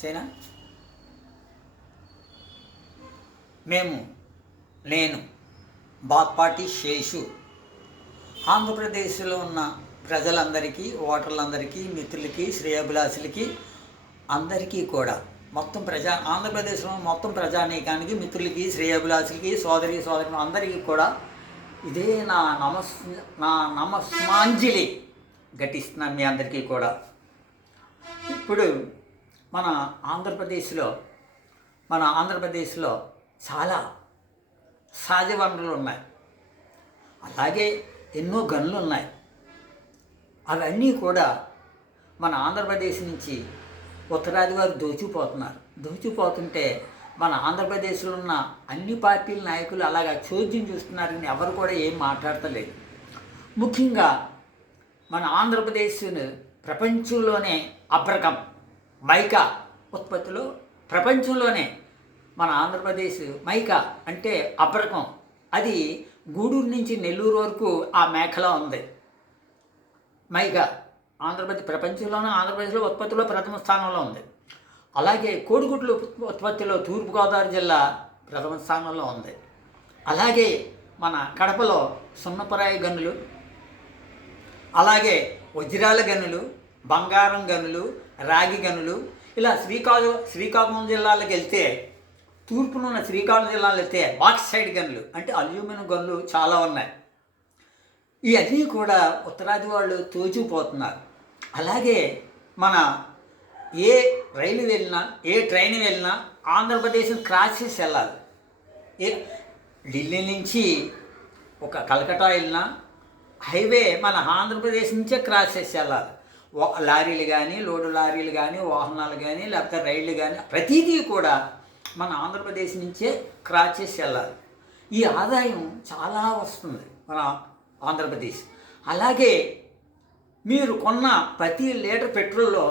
China నేను బాత్పాటి శేషు ఆంధ్రప్రదేశ్లో ఉన్న ప్రజలందరికీ, ఓటర్లందరికీ, మిత్రులకి, శ్రేయోభిలాషులకి అందరికీ కూడా మొత్తం ఆంధ్రప్రదేశ్లో మొత్తం ప్రజానీకానికి, మిత్రులకి, శ్రేయోభిలాషులకి, సోదరి అందరికీ కూడా ఇదే నా నమస్మాంజలి ఘటిస్తున్నాను మీ అందరికీ కూడా. ఇప్పుడు మన ఆంధ్రప్రదేశ్లో చాలా సహజ వనరులు ఉన్నాయి, అలాగే ఎన్నో గనులు ఉన్నాయి. అవన్నీ కూడా మన ఆంధ్రప్రదేశ్ నుంచి ఉత్తరాది వారు దోచుకుపోతుంటే మన ఆంధ్రప్రదేశ్లో ఉన్న అన్ని పార్టీల నాయకులు అలాగా చోద్యం చూస్తున్నారని ఎవరు కూడా ఏం మాట్లాడతలేదు. ముఖ్యంగా మన ఆంధ్రప్రదేశ్ను ప్రపంచంలోనే అబ్రకం మైకా ఉత్పత్తిలో ప్రపంచంలోనే మన ఆంధ్రప్రదేశ్ మైకా అంటే అబ్రకం. అది గూడూరు నుంచి నెల్లూరు వరకు ఆ మేఖలా ఉంది. మైకా ప్రపంచంలోనే ఆంధ్రప్రదేశ్లో ఉత్పత్తిలో ప్రథమ స్థానంలో ఉంది. అలాగే కోడిగుడ్లు ఉత్పత్తిలో తూర్పుగోదావరి జిల్లా ప్రథమ స్థానంలో ఉంది. అలాగే మన కడపలో సున్నపరాయి గనులు, అలాగే వజ్రాల గనులు, బంగారం గనులు, రాగి గనులు, ఇలా శ్రీకాకుళం జిల్లాలకు వెళ్తే, తూర్పునున్న శ్రీకాకుళం జిల్లాలో వెళ్తే బాక్సైడ్ గనులు అంటే అల్యూమినియం గనులు చాలా ఉన్నాయి. ఇవన్నీ కూడా ఉత్తరాది వాళ్ళు తోచుకుపోతున్నారు. అలాగే మన ఏ రైలు వెళ్ళినా, ఏ ట్రైన్ వెళ్ళినా ఆంధ్రప్రదేశ్ని క్రాస్ చేసి వెళ్ళాలి. ఢిల్లీ నుంచి ఒక కలకట్టా వెళ్ళినా హైవే మన ఆంధ్రప్రదేశ్ నుంచే క్రాస్ చేసి వెళ్ళాలి. లారీలు కానీ, లోడు లారీలు కానీ, వాహనాలు కానీ, లేకపోతే రైళ్ళు కానీ, ప్రతిదీ కూడా మన ఆంధ్రప్రదేశ్ నుంచే క్రాస్ చేసి వెళ్ళాలి. ఈ ఆదాయం చాలా వస్తుంది మన ఆంధ్రప్రదేశ్. అలాగే మీరు కొన్న ప్రతి లీటర్ పెట్రోల్లో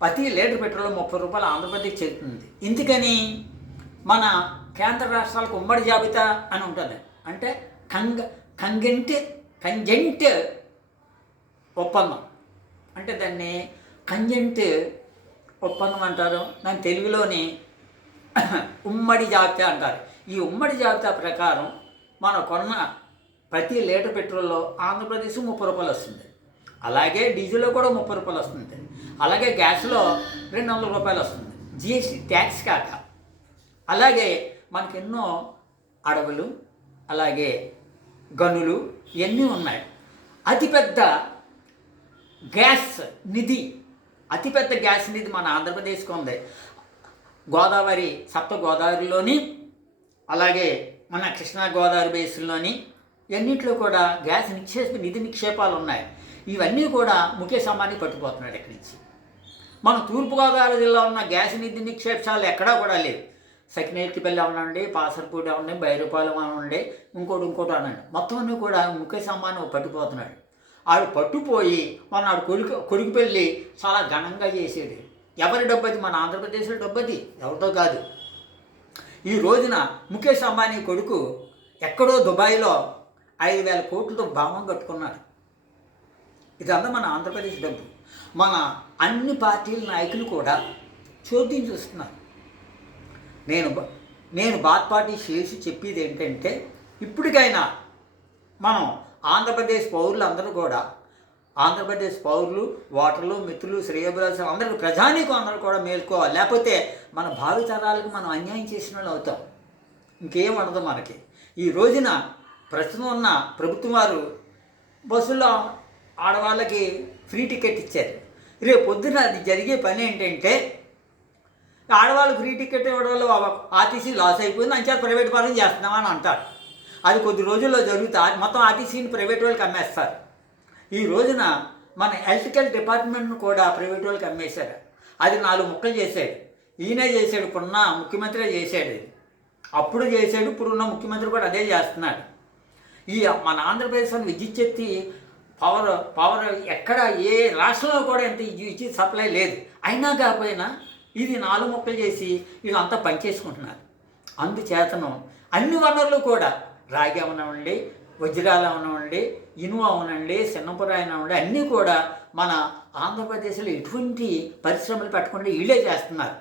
30 రూపాయలు ఆంధ్రప్రదేశ్ చెల్లుతుంది. ఎందుకని? మన కేంద్ర రాష్ట్రాలకు ఉమ్మడి జాబితా అని ఉంటుంది. అంటే కంజెంట్ ఒప్పందం అంటే దాన్ని కంజెంట్ ఒప్పందం అంటారు. దాని తెలుగులోని ఉమ్మడి జాబితా అంటారు. ఈ ఉమ్మడి జాబితా ప్రకారం మనం కొన్న ప్రతి లీటర్ పెట్రోల్లో ఆంధ్రప్రదేశ్ 30 రూపాయలు వస్తుంది. అలాగే డీజిల్లో కూడా 30 రూపాయలు వస్తుంది. అలాగే గ్యాస్లో 200 రూపాయలు వస్తుంది, జిఎస్టీ ట్యాక్స్ కాక. అలాగే మనకెన్నో అడవులు, అలాగే గనులు ఇవన్నీ ఉన్నాయి. అతిపెద్ద గ్యాస్ నిధి మన ఆంధ్రప్రదేశ్కి ఉంది. గోదావరి, సప్త గోదావరిలోని, అలాగే మన కృష్ణా గోదావరి బేసిన్లోని ఇవన్నింటిలో కూడా గ్యాస్ నిధి నిక్షేపాలు ఉన్నాయి. ఇవన్నీ కూడా ముఖేష్ అంబానీ పట్టుకుపోతున్నాడు ఇక్కడి నుంచి. మన తూర్పుగోదావరి జిల్లా ఉన్న గ్యాస్ నిధి నిక్షేపాలు ఎక్కడా కూడా లేవు. సకినేటిపల్లి అవనండి, పాసరపూడి అవనండి, బైరపాలెం అవనండి, ఇంకోటి అనండి, మొత్తం అన్నీ కూడా ముఖేష్ అంబానీ పట్టుకుపోతున్నాడు. ఆడు పట్టుపోయి ఆడు కొడుకు పెళ్ళి చాలా ఘనంగా చేసేది. ఎవరి డబ్బది? మన ఆంధ్రప్రదేశ్లో డబ్బది, ఎవరితో కాదు. ఈ రోజున ముఖేష్ అంబానీ కొడుకు ఎక్కడో దుబాయ్లో 5,000 కోట్లతో భావం కట్టుకున్నాడు. ఇదంతా మన ఆంధ్రప్రదేశ్ డబ్బు. మన అన్ని పార్టీల నాయకులు కూడా చోద్యం చూస్తున్నారు. నేను బాత్పాటి శేషు చెప్పేది ఏంటంటే, ఇప్పటికైనా మనం ఆంధ్రప్రదేశ్ పౌరులందరూ కూడా, ఆంధ్రప్రదేశ్ పౌరులు, ఓటర్లు, మిత్రులు, శ్రేయోభిలాషులు అందరూ, ప్రజానీకం అందరూ కూడా మేల్కోవాలి. లేకపోతే మన భావితరాలకు మనం అన్యాయం చేసిన వాళ్ళు అవుతాం. ఇంకేం ఉండదు మనకి. ఈ రోజున ప్రస్తుతం ఉన్న ప్రభుత్వం వారు బస్సుల్లో ఆడవాళ్ళకి ఫ్రీ టికెట్ ఇచ్చారు. రేపు పొద్దున అది జరిగే పని ఏంటంటే, ఆడవాళ్ళు ఫ్రీ టికెట్ ఇవ్వడం వల్ల ఆర్టీసీ లాస్ అయిపోయింది, అంచేత ప్రైవేట్ పరం చేస్తున్నామని అంటారు. అది కొద్ది రోజుల్లో జరుగుతుంది. మొత్తం ఆర్టీసీని ప్రైవేట్ వాళ్ళకి అమ్మేస్తారు. ఈ రోజున మన ఎలక్ట్రికల్ డిపార్ట్మెంట్ను కూడా ప్రైవేట్ వాళ్ళకి అమ్మేశారు. అది 4 ముక్కలు చేశాడు. ఈయనే చేశాడు, ఇప్పుడున్న ముఖ్యమంత్రి చేశాడు. అప్పుడు చేశాడు, ఇప్పుడున్న ముఖ్యమంత్రి కూడా అదే చేస్తున్నాడు. మన ఆంధ్రప్రదేశ్లో విద్యుత్ శక్తి పవర్ ఎక్కడ ఏ రాష్ట్రంలో కూడా ఎంత విద్యుత్ సప్లై లేదు. అయినా కాకపోయినా ఇది 4 ముక్కలు చేసి వీళ్ళంతా పనిచేసుకుంటున్నారు. అందుచేతను అన్ని వనరులు కూడా, రాగి అవనండి, వజ్రాలు అవనండి, ఇనుము అవనండి, చిన్నపురాయి అవనండి, అన్నీ కూడా మన ఆంధ్రప్రదేశ్లో ఎటువంటి పరిశ్రమలు పెట్టకుండా వీళ్ళే చేస్తున్నారు.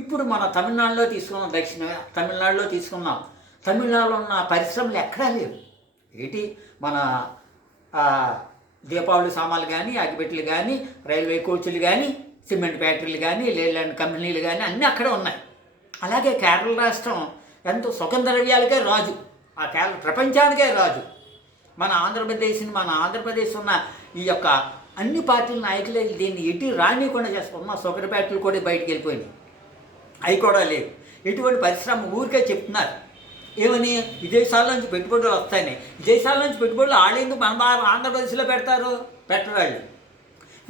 ఇప్పుడు మన తమిళనాడులో తీసుకున్నాం, దక్షిణ తమిళనాడులో తీసుకున్నాం. తమిళనాడులో ఉన్న పరిశ్రమలు ఎక్కడా లేవు. ఏంటి మన దీపావళి సామాన్లు కానీ, అగ్గిపెట్టెలు కానీ, రైల్వే కోచ్లు కానీ, సిమెంట్ ఫ్యాక్టరీలు కానీ, లేలాండ్ కంపెనీలు కానీ అన్నీ అక్కడే ఉన్నాయి. అలాగే కేరళ రాష్ట్రం ఎంతో సుగంధ ద్రవ్యాలకే రాజు, ఆ కేరళ ప్రపంచానికే రాజు. మన ఆంధ్రప్రదేశ్ ఉన్న ఈ యొక్క అన్ని పార్టీల నాయకులే దీన్ని ఎటు రానియకుండా చేసుకున్న షుగర్ ఫ్యాక్టరీలు కూడా బయటికి వెళ్ళిపోయినాయి, అవి కూడా లేవు. ఎటువంటి పరిశ్రమ ఊరికే చెప్తున్నారు ఏమని, విదేశాల నుంచి పెట్టుబడులు వస్తాయని. విదేశాల నుంచి పెట్టుబడులు వాళ్ళెందుకు మన ఆంధ్రప్రదేశ్లో పెడతారు? పెట్టరాళ్ళు.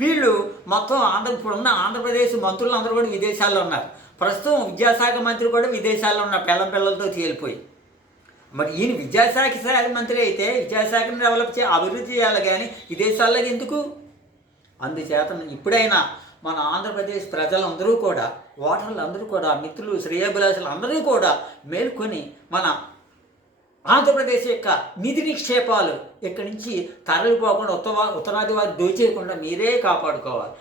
వీళ్ళు మొత్తం ఇప్పుడున్న ఆంధ్రప్రదేశ్ మంత్రులు అందరూ కూడా విదేశాల్లో ఉన్నారు. ప్రస్తుతం విద్యాశాఖ మంత్రి కూడా విదేశాల్లో ఉన్నారు, పిల్లలతో తేలిపోయి. మరి ఈయన విద్యాశాఖ మంత్రి అయితే విద్యాశాఖను డెవలప్ అభివృద్ధి చేయాలి కానీ విదేశాల్లోకి ఎందుకు? అందుచేత ఇప్పుడైనా మన ఆంధ్రప్రదేశ్ ప్రజలందరూ కూడా, ఓటర్లందరూ కూడా, మిత్రులు శ్రేయోభిలాషులు అందరూ కూడా మేల్కొని మన ఆంధ్రప్రదేశ్ యొక్క నిధి నిక్షేపాలు ఇక్కడి నుంచి తరలిపోకుండా ఉత్తరాది వారు దోచేయకుండా మీరే కాపాడుకోవాలి.